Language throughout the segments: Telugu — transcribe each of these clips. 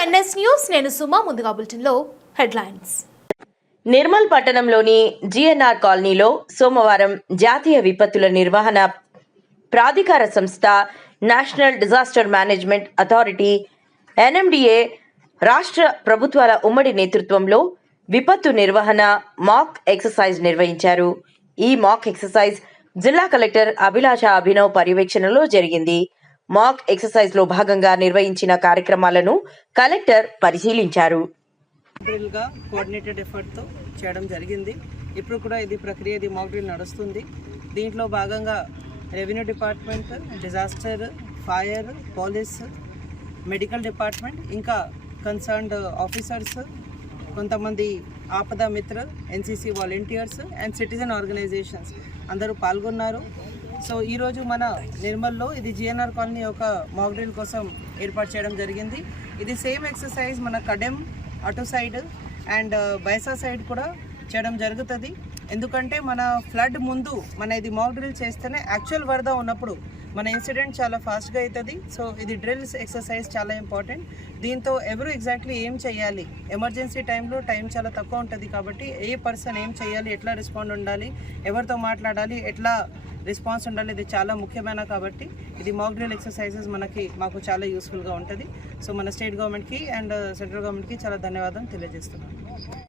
ఎన్ఎస్ న్యూస్ నేను సుమా ముందుగా బులెటిన్లో హెడ్లైన్స్. నిర్మల్ పట్టణంలోని జిఎన్ఆర్ కాలనీలో సోమవారం జాతీయ విపత్తుల నిర్వహణ ప్రాధికార సంస్థ National Disaster Management Authority NDMA రాష్ట్ర ప్రభుత్వాల ఉమ్మడి నేతృత్వంలో విపత్తు నిర్వహణ మాక్ ఎక్సర్సైజ్ నిర్వహించారు. ఈ మాక్ ఎక్సర్సైజ్ జిల్లా కలెక్టర్ అభిలాష అభినవ్ పర్యవేక్షణలో జరిగింది. మాక్ ఎక్సర్సైజ్లో భాగంగా నిర్వహించిన కార్యక్రమాలను కలెక్టర్ పరిశీలించారు. కోఆర్డినేటెడ్ ఎఫర్ట్తో చేయడం జరిగింది. ఇప్పుడు కూడా ఇది ప్రక్రియ ఇది మాక్ డ్రిల్ నడుస్తుంది. దీంట్లో భాగంగా revenue department disaster fire police medical department ఇంకా కన్సర్న్డ్ ఆఫీసర్స్ కొంతమంది Aapda Mitra NCC volunteers and citizen organisations అందరూ పాల్గొన్నారు. సో ఈరోజు మన నిర్మల్లో ఇది జిఎన్ఆర్ కాలనీ యొక్క మాక్డ్రిల్ కోసం ఏర్పాటు చేయడం జరిగింది. ఇది సేమ్ ఎక్సర్సైజ్ మన కడెం అటు సైడ్ అండ్ బైసా సైడ్ కూడా చేయడం జరుగుతుంది. ఎందుకంటే మన ఫ్లడ్ ముందు మన ఇది మాక్ డ్రిల్ చేస్తేనే యాక్చువల్ వరద ఉన్నప్పుడు మన ఇన్సిడెంట్ చాలా ఫాస్ట్గా అవుతుంది సో ఇది డ్రిల్స్ ఎక్సర్సైజ్ చాలా ఇంపార్టెంట్. దీంతో ఎవరు ఎగ్జాక్ట్లీ ఏం చేయాలి? ఎమర్జెన్సీ టైంలో టైం చాలా తక్కువ ఉంటుంది కాబట్టి ఏ పర్సన్ ఏం చేయాలి? ఎట్లా రెస్పాండ్ ఉండాలి? ఎవరితో మాట్లాడాలి? ఎట్లా రెస్పాన్స్ ఉండాలి? ఇది చాలా ముఖ్యమైన కాబట్టి ఇది మాక్ డ్రిల్ ఎక్సర్సైజెస్ మనకి మాకు చాలా యూస్ఫుల్గా ఉంటుంది. సో మన స్టేట్ గవర్నమెంట్కి అండ్ సెంట్రల్ గవర్నమెంట్కి చాలా ధన్యవాదం తెలియజేస్తున్నాను.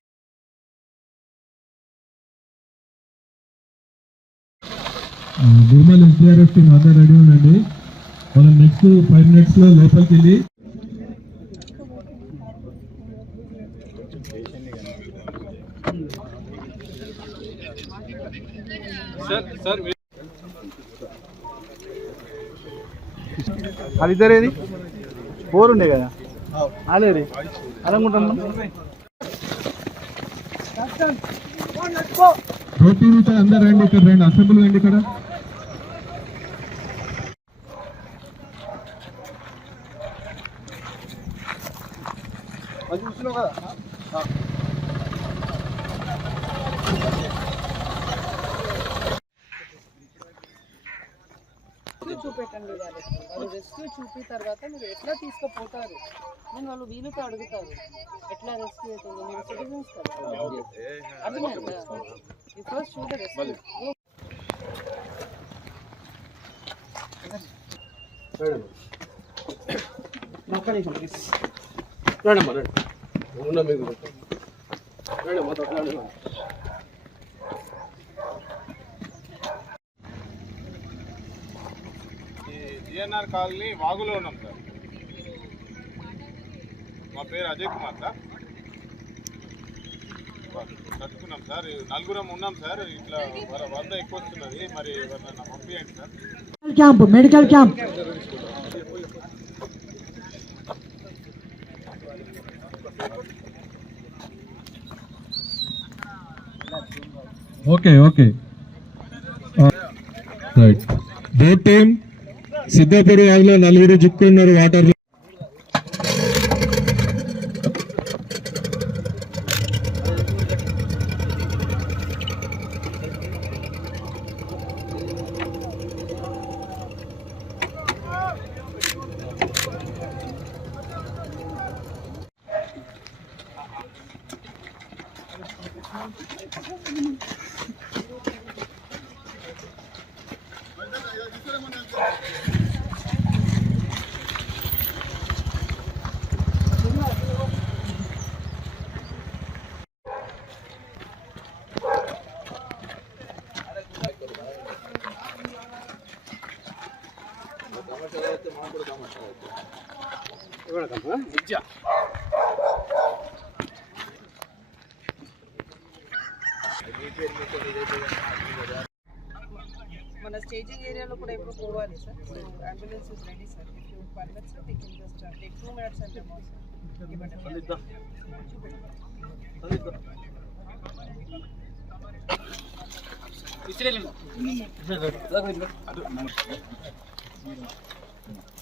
నిర్మల్ ఎస్డిఆర్ఎఫ్ టీమ్ అందరూ రెడీ ఉండండి. వాళ్ళ నెక్స్ట్ ఫైవ్ మినిట్స్లో లోపలికి వెళ్ళి వాళ్ళిద్దరేది ఫోర్ ఉండే కదా? అలేది అలాగుంటాను రోటీ రూట్ అందరు రండి ఇక్కడ రండి. అసెంబ్లీ రండి ఇక్కడ. చూపెట్టండి వాళ్ళకి వాళ్ళు రెస్క్యూ చూపి తర్వాత మీరు ఎట్లా తీసుకుపోతారు? నేను వాళ్ళు వీలుతో అడుగుతారు. ఎట్లా రెస్క్యూ అవుతుంది? మీరు సిటిజన్స్ కదా. అర్థమైందా ఫస్ట్ చూడ రెస్క్యూ. ఈ జిఎన్ఆర్ కాలనీ వాగులో ఉన్నాం సార్. మా పేరు అజయ్ కుమార్ సార్. కట్టుకున్నాం సార్. నలుగురం ఉన్నాం సార్. ఇట్లా వర వరద ఎక్కువ వస్తున్నది. మరి ఎవరినైనా పంపించండి sir. Camp medical camp. Okay okay right boat team Siddhapur వాగులో నలుగురు చిక్కున్నారు వాటర్ మన స్టేజింగ్ ఏరియాలో కూడా ఎప్పుడు పోవాలి sir so ambulance is ready sir if you permit sir we can just take two minutes and demo sir ఇవ్వండి Please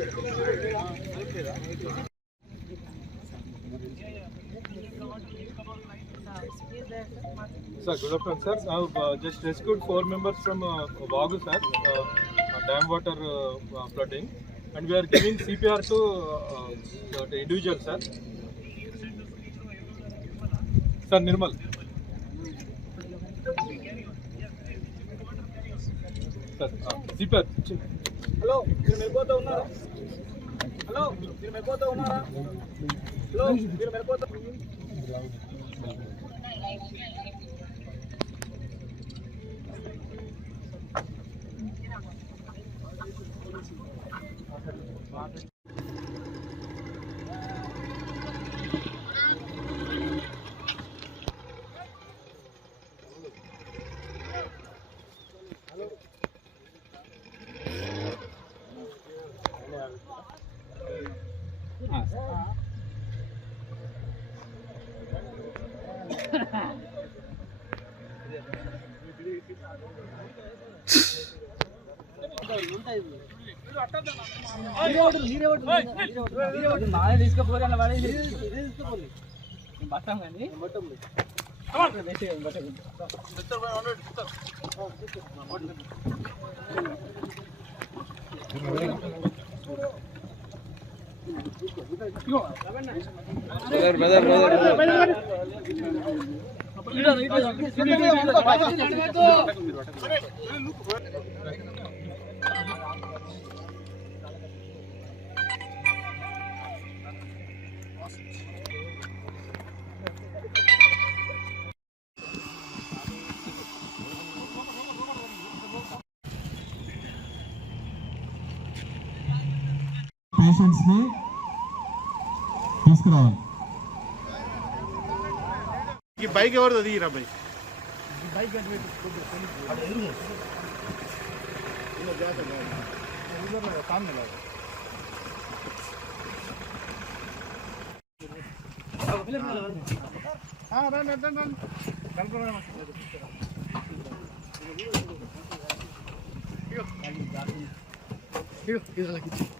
Sir, good afternoon, sir. I have uh, just rescued four members from uh, Vagu, sir, uh, uh, dam water uh, uh, flooding, and we are giving CPR to uh, uh, the individual, sir. Sir, Nirmal. Sir, uh, CPR. Hello మీరు వెళ్ళిపోతా ఉన్నారా? హలో మీరు వెళ్ళిపోతా ఉన్నారా? హలో మీరు వెళ్ళిపోతా kişisini Tuskun alın Bayge orada değil abi Bayge geldi. Hadi. Yine geldi. Yine geldi. Yine geldi.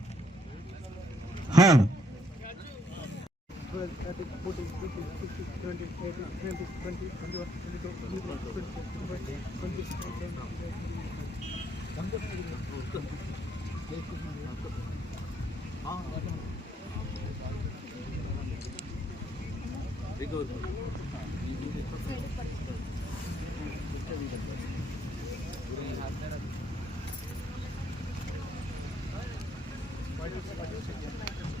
Twelve thirty fourteen fifteen sixteen twenty eighteen nineteen twenty twenty one twenty two twenty twenty twenty twenty Thank you.